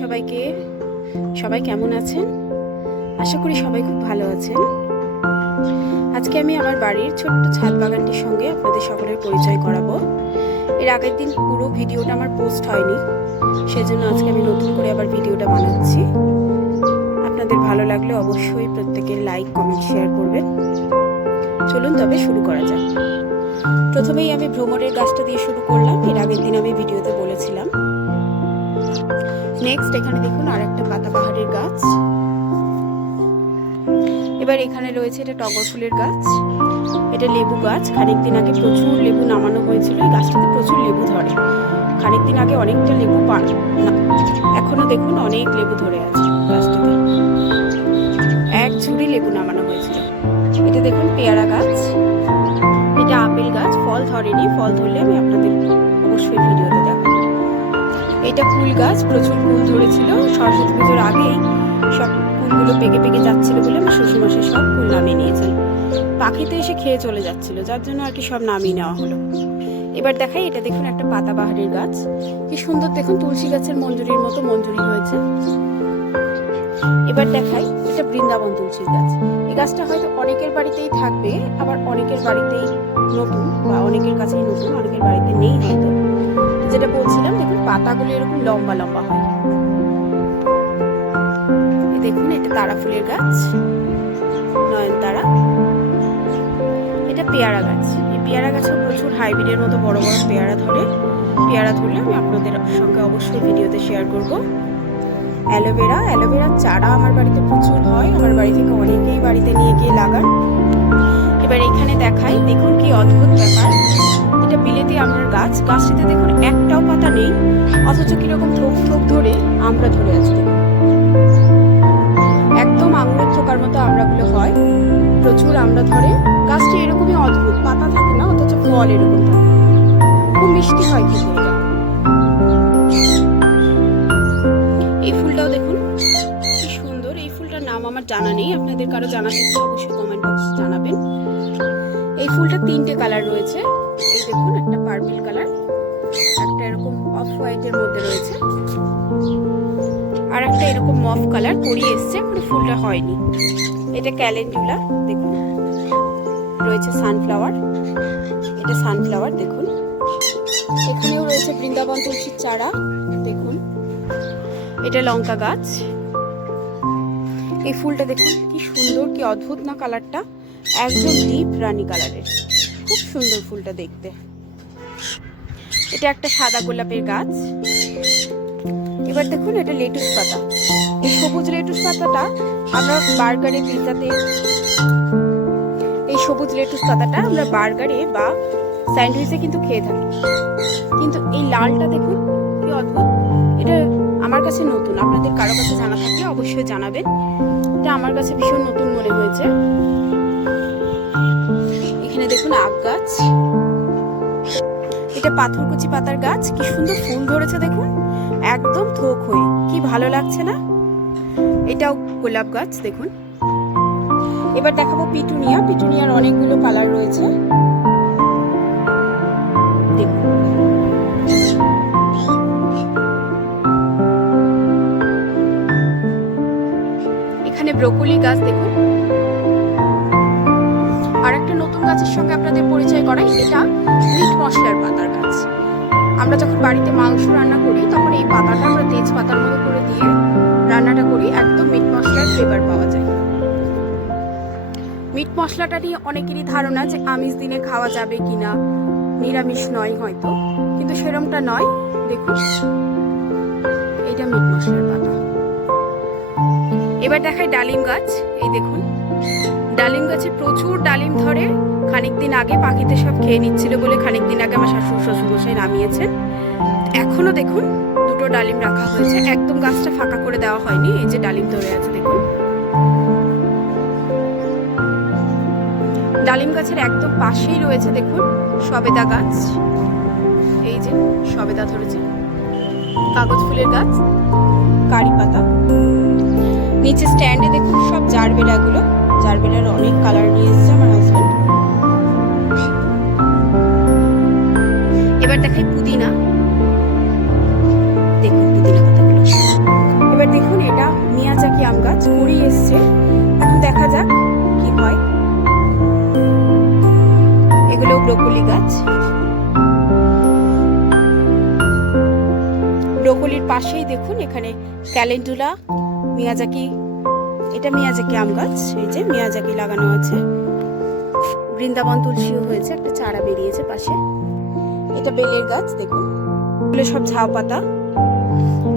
সবাইকে, সবাই কেমন আছেন? আশা করি সবাই খুব ভালো আছেন। আজকে আমি আমার বাড়ির ছোট্ট ছাদ বাগানটির সঙ্গে আপনাদের সকলের পরিচয় করাবো। এর আগের দিন পুরো ভিডিওটা আমার পোস্ট হয়নি, সেজন্য আজকে আমি নতুন করে আবার ভিডিওটা বানাচ্ছি। আপনাদের ভালো লাগলে অবশ্যই প্রত্যেকের লাইক, কমেন্ট, শেয়ার করবেন। চলুন তবে শুরু করা যাক। প্রথমেই আমি ভ্রমরের গাছটা দিয়ে শুরু করলাম। এর আগের দিন আমি ভিডিওতে বলেছিলাম। নেক্সট এখানে দেখুন আর একটা পাতাবাহারের গাছ। এবার এখানে রয়েছে এটা টগর ফুলের গাছ, এটা লেবু গাছ। খানিকদিন আগে প্রচুর লেবু নামানো হয়েছিল। এই গাছটাতে প্রচুর লেবু ধরে। খানিকদিন আগে অনেকটা লেবু এখনো দেখুন অনেক লেবু ধরে আছে গাছটাতে। এক ঝুড়ি লেবু নামানো হয়েছিল। এটা দেখুন পেয়ারা গাছ, এটা আপেল গাছ। ফল ধরেনি, ফল ধরলে আমি আপনাদের অবশ্যই ভিডিওতে দেখাবো। এটা কুল গাছ, প্রচুর কুল ধরেছিল। সরস্বতী পুজোর আগেই সব কুলগুলো পেকে পেকে যাচ্ছিল বলে আমার শ্বশুরমশাই সব কুল নামিয়ে নিয়েছেন। পাখিতে এসে খেয়ে চলে যাচ্ছিল, যার জন্য আর কি সব নামিয়ে নেওয়া হলো। এবার দেখাই, এটা দেখুন একটা পাতাবাহারের গাছ। কি সুন্দর দেখুন, তুলসী গাছের মঞ্জুরির মতো মঞ্জুরি হয়েছে। এবার দেখাই, এটা বৃন্দাবন তুলসীর গাছ। এই গাছটা হয়তো অনেকের বাড়িতেই থাকবে, আবার অনেকের বাড়িতেই নতুন, বা অনেকের কাছেই নতুন, অনেকের বাড়িতে নেই হয়তো। যেটা বলছিলাম, দেখুন পাতাগুলো এরকম লম্বা লম্বা হয়। দেখুন এটা তারা ফুলের গাছ, নয়নতারা। এটা পেয়ারা গাছ। এই পেয়ারা গাছে প্রচুর হাইব্রিডের মতো বড় বড় পেয়ারা ধরে। পেয়ারা ধরলে আমি আপনাদের সঙ্গে অবশ্যই ভিডিওতে শেয়ার করব। অ্যালোভেরা, অ্যালোভেরার চারা আমার বাড়িতে প্রচুর হয়। আমার বাড়ি থেকে অনেকেই বাড়িতে নিয়ে গিয়ে লাগান। এবার এখানে দেখাই, দেখুন কি অদ্ভুত ব্যাপার। এটা বিলেতি আমড়ার গাছ। গাছটিতে দেখুন একটাও পাতা নেই, অথচ কিরকম থোক থোক ধরে আমড়া ধরে আছে। একদম আঙুরের থোকার মতো আমড়াগুলো হয়, প্রচুর আমড়া ধরে। গাছটি এরকমই অদ্ভুত, পাতা থাকে না অথচ ফল এরকম থাকে। খুব মিষ্টি হয় খেতে এটা। এই ফুলটাও দেখুন কি সুন্দর। এই ফুলটার নাম আমার জানা নেই, আপনাদের কারো জানা থাকলে অবশ্যই কমেন্ট বক্সে জানাবেন। এই ফুলটা তিনটে কালার রয়েছে। এই দেখুন একটা পার্পল কালার, একটা এরকম অফ হোয়াইটের মধ্যে রয়েছে, আর একটা এরকম মফ কালার করিয়ে এসছে, মানে ফুলটা হয়নি। এটা ক্যালেন্ডুলা, দেখুন রয়েছে সানফ্লাওয়ার। এটা সানফ্লাওয়ার দেখুন। এখানেও রয়েছে বৃন্দাবন তুলসীর চারা, দেখুন। এটা লঙ্কা গাছ। এই ফুলটা দেখুন কি সুন্দর, কি অদ্ভুত না কালারটা, একদম ডিপ রানী কালারের। খুব সুন্দর ফুলটা দেখতে। এটা একটা সাদা গোলাপের গাছ। এবার দেখুন এটা লেটুস পাতা। এই সবুজ লেটুস পাতাটা আমরা বার্গারে, পিৎজাতে, এই সবুজ লেটুস পাতাটা আমরা বার্গারে বা স্যান্ডউইচে কিন্তু খেয়ে থাকি। কিন্তু এই লালটা দেখুন কি অদ্ভুত। এটা আমার কাছে নতুন, আপনাদের কারো কাছে জানা থাকলে অবশ্যই জানাবেন। এটা আমার কাছে ভীষণ নতুন মনে হয়েছে। এখানে দেখুন আখ গাছ। এটা পাথরকুচি পাতার গাছ। কি সুন্দর ফুল ধরেছে দেখুন, একদম থোক হয়ে, কি ভালো লাগছে না। এটাও গোলাপ গাছ দেখুন। এবার দেখাবো পিটুনিয়া। পিটুনিয়ার অনেকগুলো কালার রয়েছে, দেখুন। এখানে ব্রোকলি গাছ দেখুন। আর একটা নতুন গাছের সঙ্গে আপনাদের পরিচয় করাই, এটা মিট মশলার পাতার গাছ। আমরা যখন বাড়িতে মাংস রান্না করি তখন এই পাতাটা আমরা তেজপাতার মতো করে দিয়ে রান্নাটা করি, একদম মিট মশলার ফ্লেভার পাওয়া যায়। মিট মশলাটা নিয়ে অনেকেরই ধারণা যে আমিষ দিনে খাওয়া যাবে কিনা, নিরামিষ নয় হয়তো, কিন্তু সেরমটা নয়। দেখুন এটা মিট মশলার পাতা। এবার দেখাই ডালিম গাছ। এই দেখুন ডালিম গাছে প্রচুর ডালিম ধরে। খানিকদিন আগে পাখিতে সব খেয়ে নিচ্ছিল বলে খানিকদিন আগে আমার শাশুড়ি শ্বশুরমশাই নামিয়েছেন। এখনো দেখুন দুটো ডালিম রাখা হয়েছে, একদম গাছটা ফাঁকা করে দেওয়া হয়নি। এই যে ডালিম ধরে আছে দেখুন। ডালিম গাছের একদম পাশেই রয়েছে দেখুন সবেদা গাছ। এই যে সবেদা ধরেছে। কাগজ ফুলের গাছ, কারি পাতা। নিচে স্ট্যান্ডে দেখুন সব জারবেরা গুলো। জারবেরার অনেক কালার নিয়ে এসেছে আমার হাজবেন্ড। এবার দেখাই পুদিনা। দেখুন পুদিনা পাতাগুলো এসছে, এখন দেখা যাক কি হয়। এগুলো ব্রোকলি গাছ। ব্রোকলির পাশেই দেখুন এখানে ক্যালেন্ডুলা, মিয়াজাকি, এটা মিয়াজাকি আম গাছ, এই যে মিয়াজাকি লাগানো আছে। বৃন্দাবন তুলসীও হয়েছে, একটা চারা বেরিয়েছে পাশে। এটা বেলের গাছ, দেখুন এগুলো সব ঝাউ পাতা।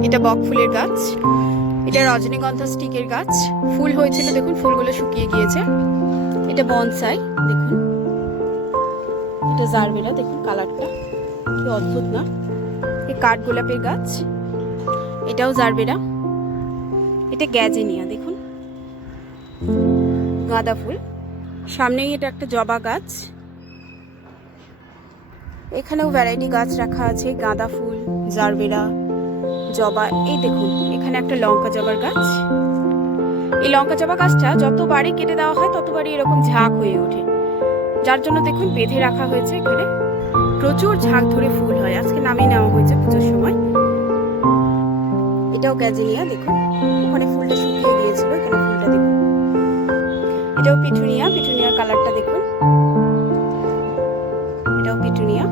এটা বক ফুলের গাছ। এটা রজনীগন্ধা স্টিকের গাছ, ফুল হয়েছিল, দেখুন ফুলগুলো শুকিয়ে গিয়েছে। এটা বনসাই, দেখুন এটা জারবেরা, দেখুন কালারটা কি অদ্ভুত না। এই কাঠগোলাপের গাছ, এটাও জারবেরা। এটা গ্যাজেনিয়া, দেখুন গাঁদা ফুল। সামনেই এটা একটা জবা গাছ। এখানেও ভ্যারাইটি গাছ রাখা আছে, গাঁদা ফুল, জারবেরা, জবা। এই দেখুন এখানে একটা লঙ্কা জবার গাছ। এই লঙ্কা জবা গাছটা যতবারই কেটে দেওয়া হয় ততবারই এরকম ঝাঁক হয়ে ওঠে, যার জন্য দেখুন বেঁধে রাখা হয়েছে। এখানে প্রচুর ঝাঁক ধরে ফুল হয়, আজকে নামিয়ে নেওয়া হয়েছে পুজোর সময়। এটাও গ্যাজেনিয়া, দেখুন ওখানে ফুলটা শুকিয়ে গিয়েছিল, এখানে ফুলটা দেখুন। এটাও পিটুনিয়া, পিটুনিয়ার কালারটা দেখুন, এটাও পিটুনিয়া।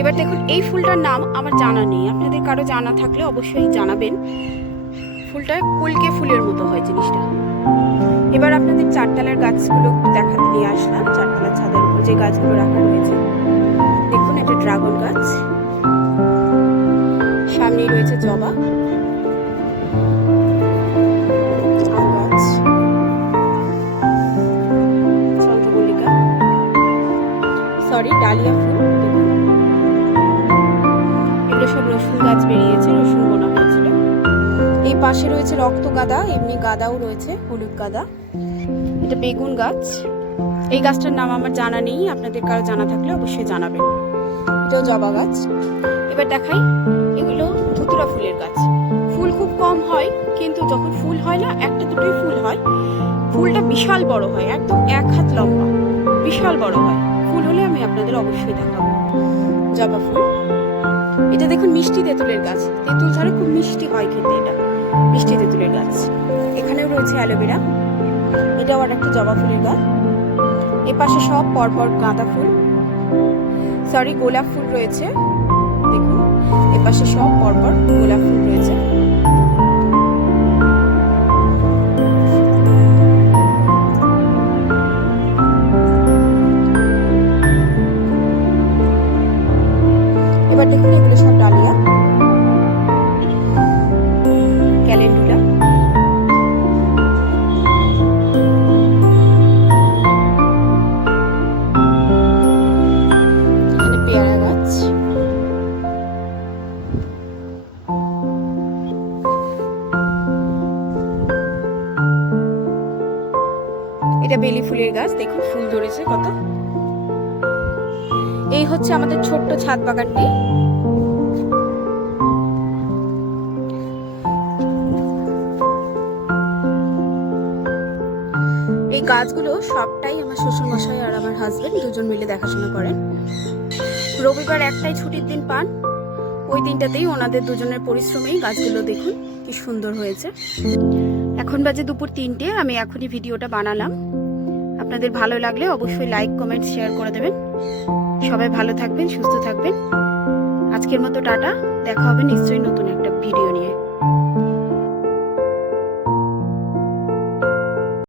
এবার দেখুন এই ফুলটার নাম আমার জানা নেই, আপনাদের কারো জানা থাকলে অবশ্যই জানাবেন। ফুলটা কলকে ফুলের মতো হয় জিনিসটা। এবার আপনাদের চারতলার গাছগুলো দেখাতে নিয়ে আসলাম। চারতলার ছাদের উপর যে গাছগুলো রাখা রয়েছে, দেখুন এটা ড্রাগন গাছ, সামনেই রয়েছে জবা, আম গাছ, চন্দ্রমল্লিকা, সরি ডালিয়া ফুল, দেখুন এগুলো সব রসুন গাছ বেরিয়েছে, রসুন বোনা হয়েছিল। এই পাশে রয়েছে রক্ত গাঁদা, এমনি গাঁদাও রয়েছে, হলুদ গাঁদা। এটা বেগুন গাছ। এই গাছটার নাম আমার জানা নেই, আপনাদের কারো জানা থাকলে অবশ্যই জানাবেন। এটাও জবা গাছ। এবার দেখাই, এগুলো ধুতুরা ফুলের গাছ। ফুল খুব কম হয়, কিন্তু যখন ফুল হয় না, একটা দুটোই ফুল হয়, ফুলটা বিশাল বড় হয়, একদম 1 হাত লম্বা, বিশাল বড় হয়। ফুল হলে আমি আপনাদের অবশ্যই দেখাবো। জবা ফুল। এটা দেখুন মিষ্টি তেঁতুলের গাছ, তেঁতুল ধরে খুব মিষ্টি হয় খেতে, এটা মিষ্টি তেঁতুলের গাছ। এখানেও রয়েছে অ্যালোভেরা। এটাও আর একটা জবা ফুলের গাছ। এ পাশে সব পরপর গাঁদা ফুল, সরি গোলাপ ফুল রয়েছে, দেখুন এ পাশে সব পরপর গোলাপ ফুল রয়েছে। এবার দেখুন এগুলো সব ডালিয়া, ক্যালেন্ডুলা, এখানে পেয়ারা গাছ, এটা বেলি ফুলের গাছ, দেখুন ফুল ধরেছে কত। এই হচ্ছে আমাদের ছোট্ট ছাদ বাগানটি। এই গাছগুলো সবটাই আমার শ্বশুরমশাই আর আমার হাজবেন্ড দুজন মিলে দেখাশোনা করেন। রবিবার একটাই ছুটির দিন পান, ওই দিনটাতেই ওনাদের দুজনের পরিশ্রমেই গাছগুলো দেখুন কি সুন্দর হয়েছে। এখন বাজে দুপুর 3টে, আমি এখনই ভিডিওটা বানালাম। আপনাদের ভালো লাগলে অবশ্যই লাইক, কমেন্ট, শেয়ার করে দেবেন। সবাই ভালো থাকবেন, সুস্থ থাকবেন। আজকের মতো টাটা, দেখা হবে নিশ্চয়ই নতুন একটা ভিডিও নিয়ে।